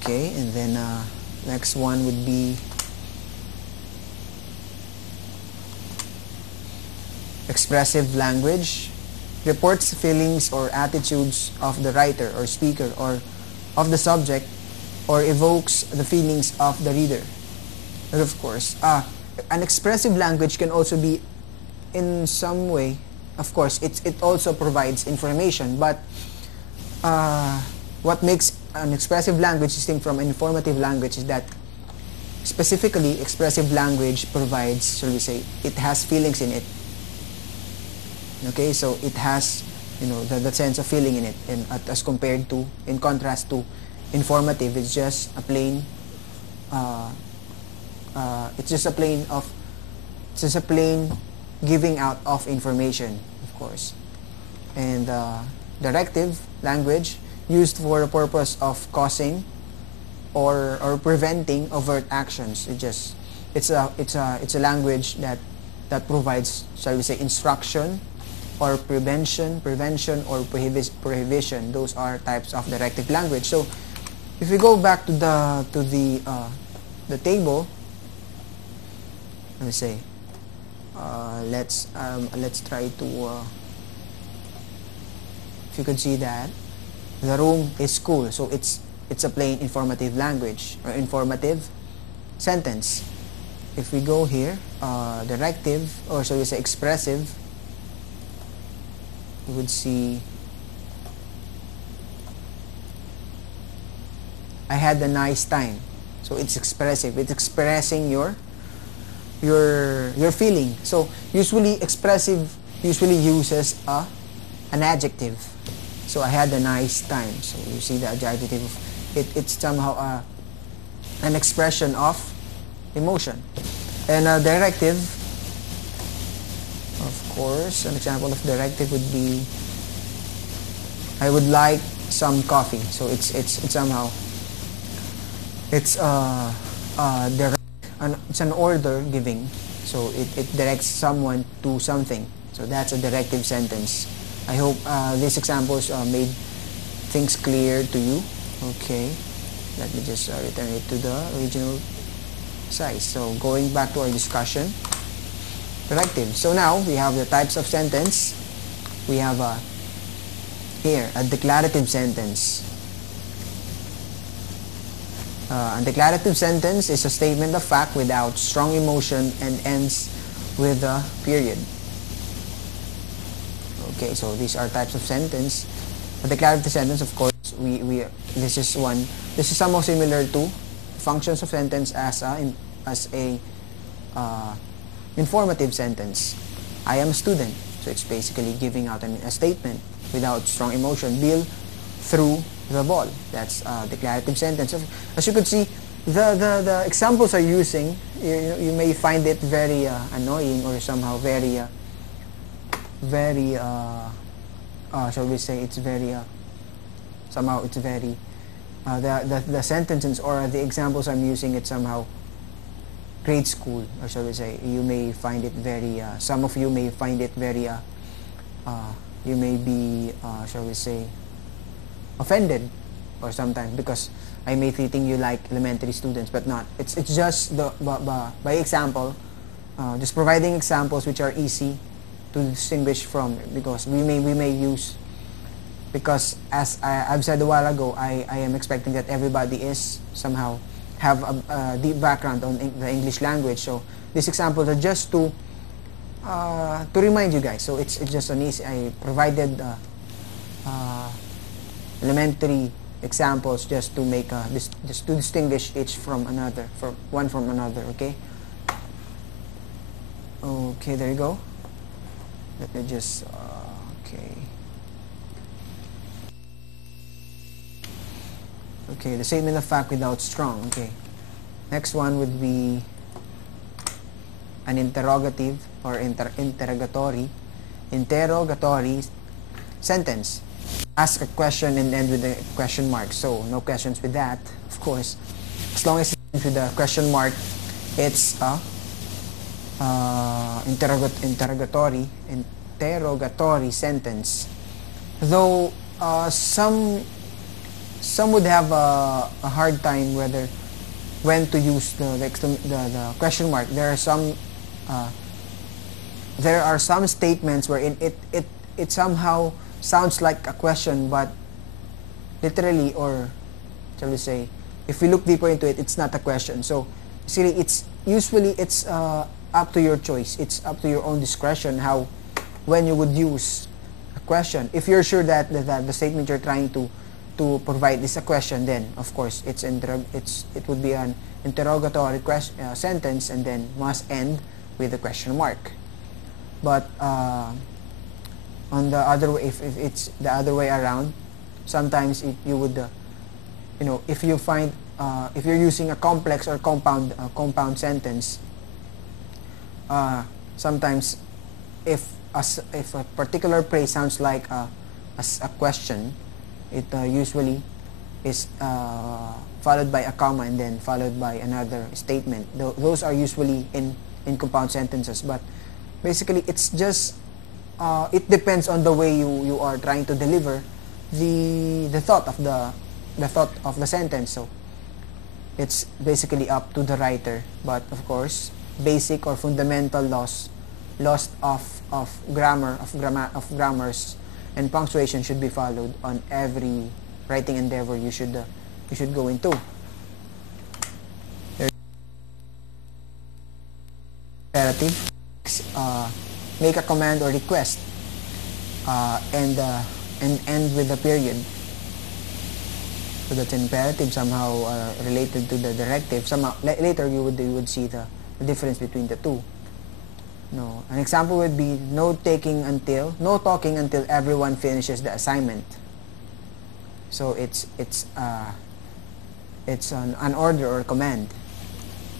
Okay, and then next one would be expressive language. Reports feelings or attitudes of the writer or speaker or of the subject, or evokes the feelings of the reader. And of course, an expressive language can also be in some way, of course, it also provides information, but what makes an expressive language distinct from an informative language is that specifically expressive language provides, shall we say, it has feelings in it. Okay, so it has, you know, the sense of feeling in it, and as compared to, in contrast to informative, it's just a plain it's just a plain giving out of information, of course. And directive language, used for the purpose of causing or preventing overt actions. It's a language that provides, shall we say, instruction or prevention or prohibition. Those are types of directive language. So if we go back to the table, let me say, let's try to if you could see that the room is school, so it's a plain informative language or informative sentence. If we go here, directive, or shall we say expressive, you would see, I had a nice time. So it's expressive. It's expressing your feeling. So usually expressive usually uses an adjective. So I had a nice time. So you see the adjective. It's somehow an expression of emotion. And directive, of course, an example of directive would be, I would like some coffee. So it's somehow, it's an order giving. So it directs someone to something. So that's a directive sentence. I hope these examples made things clear to you. Okay, let me just return it to the original size. So going back to our discussion, directive. So now we have the types of sentence. We have here a declarative sentence. A declarative sentence is a statement of fact without strong emotion and ends with a period. Okay, so these are types of sentence. A declarative sentence, of course, this is somehow similar to functions of sentence as a informative sentence. I am a student, so it's basically giving out a statement without strong emotion. Bill threw the ball. That's a declarative sentence. As you could see, the examples are using, you may find it very annoying or somehow very shall we say, it's very somehow it's very the sentences or the examples I'm using, it's somehow grade school, or shall we say, you may find it very some of you may find it very you may be shall we say offended or sometimes, because I may treating you like elementary students, but not. It's just by example, just providing examples which are easy to distinguish from, because we may use, because as I've said a while ago, I am expecting that everybody is somehow have a deep background on the English language. So these examples are just to remind you guys. So it's just an easy, I provided elementary examples just to make just to distinguish each from another, from one from another. Okay, there you go. Let me just okay, the statement of fact without strong. Okay, next one would be an interrogative or interrogatory sentence. Ask a question and end with a question mark. So no questions with that, of course. As long as it ends with a question mark, it's a interrogatory sentence. Though some some would have a hard time whether when to use the question mark. There are some statements wherein it somehow sounds like a question, but literally, or shall we say, if we look deeper into it, it's not a question. So it's usually up to your choice. It's up to your own discretion when you would use a question. If you're sure that the statement you're trying to provide is a question, then of course it would be an interrogatory sentence, and then must end with a question mark. But on the other way, if it's the other way around, sometimes you would if you find if you're using a complex or compound sentence, sometimes if a particular phrase sounds like a question, it usually is followed by a comma and then followed by another statement. Those are usually in compound sentences, but basically it's just it depends on the way you are trying to deliver the thought of the sentence. So it's basically up to the writer, but of course basic or fundamental laws of grammars and punctuation should be followed on every writing endeavor you should go into. Imperative, make a command or request, and end with a period. So that's imperative, somehow related to the directive. Somehow later you would see the difference between the two. No, an example would be no talking until everyone finishes the assignment. So it's an order or a command.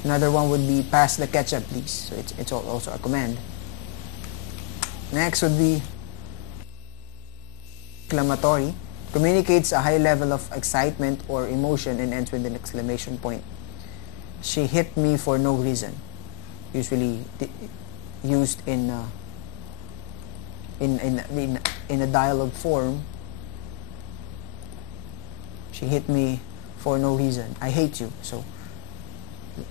Another one would be pass the ketchup, please. So it's also a command. Next would be exclamatory. Communicates a high level of excitement or emotion and ends with an exclamation point. She hit me for no reason. Usually used in a dialogue form. She hit me for no reason. I hate you. So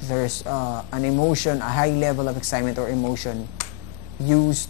there's an emotion, a high level of excitement or emotion used